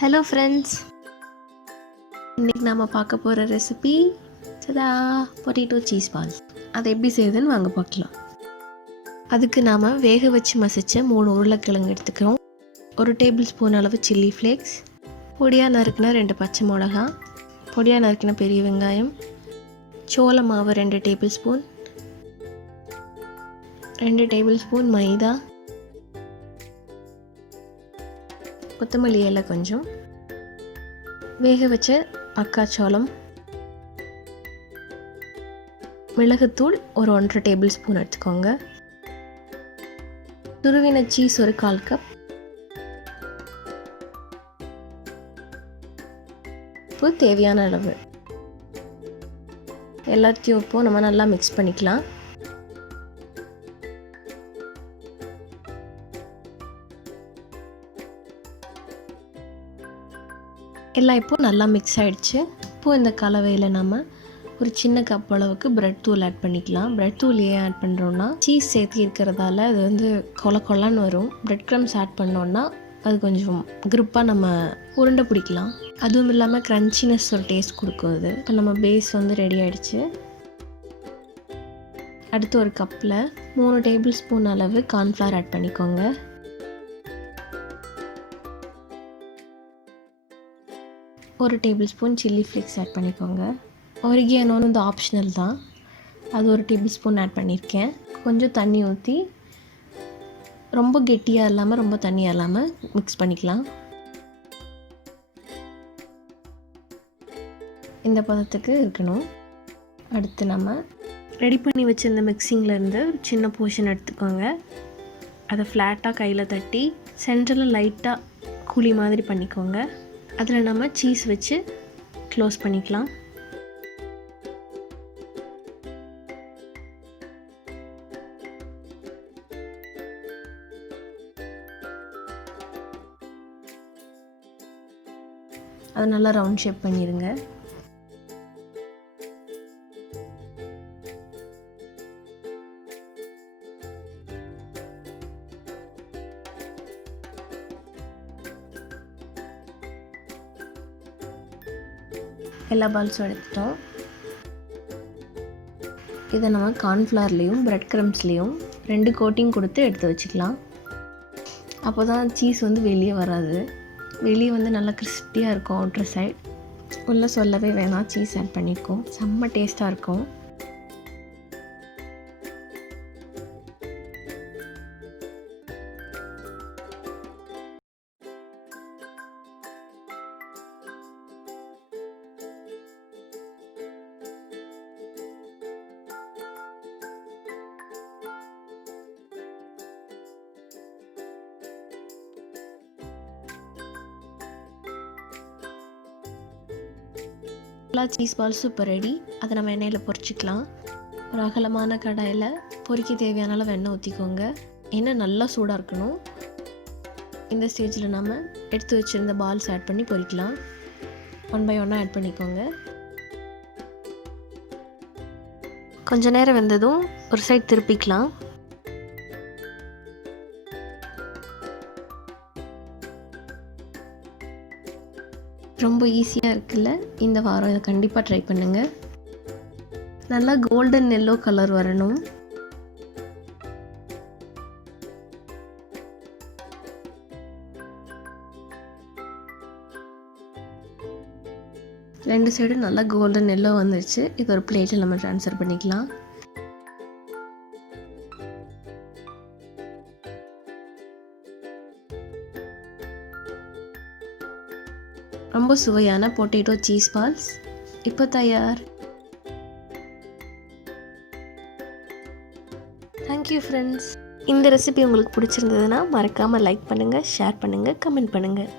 Hello friends, இன்றைக்கி நாம் பார்க்க போகிற ரெசிபி பொட்டேட்டோ சீஸ் பால்ஸ். அதை எப்படி செய்யுதுன்னு வாங்க பார்க்கலாம். அதுக்கு நாம் வேக வச்சு மசித்த 3 உருளைக்கிழங்கு எடுத்துக்கிறோம். 1 டேபிள் ஸ்பூன் அளவு சில்லி ஃப்ளேக்ஸ், பொடியாக நறுக்கின 2 பச்சை மிளகா, பொடியாக நறுக்கின பெரிய வெங்காயம், சோள மாவு 2 டேபிள் ஸ்பூன், 2 டேபிள் ஸ்பூன் மைதா, கொத்தமல்லி இலை கொஞ்சம், வேக வச்ச மக்காச்சோளம், மிளகுத்தூள் ஒரு 1.5 டேபிள் ஸ்பூன் எடுத்துக்கோங்க, துருவின சீஸ் ஒரு 1/4 கப், உப்பு தேவையான அளவு. எல்லாத்தையும் இப்போ நம்ம நல்லா மிக்ஸ் பண்ணிக்கலாம். எல்லாம் இப்போது நல்லா மிக்ஸ் ஆகிடுச்சு. இப்போது இந்த கலவையில் நம்ம ஒரு சின்ன கப் அளவுக்கு பிரெட் தூள் ஆட் பண்ணிக்கலாம். பிரெட் தூள் ஏன் ஆட் பண்ணுறோன்னா, சீஸ் சேர்த்து இருக்கிறதால அது வந்து கொலன்னு வரும். பிரெட் க்ரம்ஸ் ஆட் பண்ணோன்னா அது கொஞ்சம் க்ரிப்பாக நம்ம உருண்டை பிடிக்கலாம். அதுவும் இல்லாமல் க்ரன்ச்சினஸ் ஒரு டேஸ்ட் கொடுக்கும். அது இப்போ நம்ம பேஸ் வந்து ரெடி ஆகிடுச்சு. அடுத்து ஒரு கப்பில் 3 டேபிள் ஸ்பூன் அளவு கார்ன்ஃப்ளவர் ஆட் பண்ணிக்கோங்க. ஒரு tablespoon chilli flakes add பண்ணிக்கோங்க. ஒரிகானோன்னு இந்த ஆப்ஷனல் தான், அது ஒரு டேபிள் ஸ்பூன் ஆட் பண்ணியிருக்கேன். கொஞ்சம் தண்ணி ஊற்றி ரொம்ப கெட்டியாக இல்லாமல் ரொம்ப தண்ணியாக இல்லாமல் மிக்ஸ் பண்ணிக்கலாம். இந்த பதத்துக்கு இருக்கணும். அடுத்து நம்ம ரெடி பண்ணி வச்சுருந்த மிக்சிங்லேருந்து ஒரு சின்ன போர்ஷன் எடுத்துக்கோங்க. அதை ஃப்ளாட்டாக கையில் தட்டி சென்டரில் லைட்டாக குழி மாதிரி பண்ணிக்கோங்க. அதில் நம்ம சீஸ் வச்சு க்ளோஸ் பண்ணிக்கலாம். அதை நல்லா ரவுண்ட் ஷேப் பண்ணிடுங்க. எல்லா பால்ஸும் எடுத்துட்டோம். இதை நம்ம கார்ன்ஃப்ளவர்லேயும் பிரெட் க்ரம்ஸ்லேயும் 2 கோட்டிங் கொடுத்து எடுத்து வச்சுக்கலாம். அப்போ தான் சீஸ் வந்து வெளியே வராது. வெளியே வந்து நல்லா கிறிஸ்பியாக இருக்கும் அவுட்டர் சைட். உள்ளே சொல்லவே வேணாம், சீஸ் ஆட் பண்ணியிருக்கோம். செம்ம டேஸ்ட்டாக இருக்கும். எல்லா சீஸ் பால்ஸும் இப்போ ரெடி. அதை நம்ம எண்ணெயில் பொரிச்சிக்கலாம். ஒரு அகலமான கடாயில் பொரிக்க தேவையான அளவு எண்ணெய் ஊற்றிக்கோங்க. எண்ணெய் நல்லா சூடாக இருக்கணும். இந்த ஸ்டேஜில் நம்ம எடுத்து வச்சுருந்த பால்ஸ் ஆட் பண்ணி பொரிக்கலாம். 1 by 1 ஆட் பண்ணிக்கோங்க. கொஞ்ச நேரம் வெந்ததும் ஒரு சைட் திருப்பிக்கலாம். ரொம்ப ஈஸியாக இருக்குல்ல? இந்த வாரம் இதை கண்டிப்பாக ட்ரை பண்ணுங்கள். நல்லா கோல்டன் எல்லோ கலர் வரணும். ரெண்டு சைடும் நல்லா கோல்டன் எல்லோ வந்துடுச்சு. இது ஒரு பிளேட்டில் நம்ம ட்ரான்ஸ்ஃபர் பண்ணிக்கலாம். ரொம்ப சுவையான பொட்டேட்டோ சீஸ் பால்ஸ் இப்போ தயார். Thank you friends. இந்த ரெசிபி உங்களுக்கு பிடிச்சிருந்ததுன்னா மறக்காமல் லைக் பண்ணுங்கள், ஷேர் பண்ணுங்கள், கமெண்ட் பண்ணுங்கள்.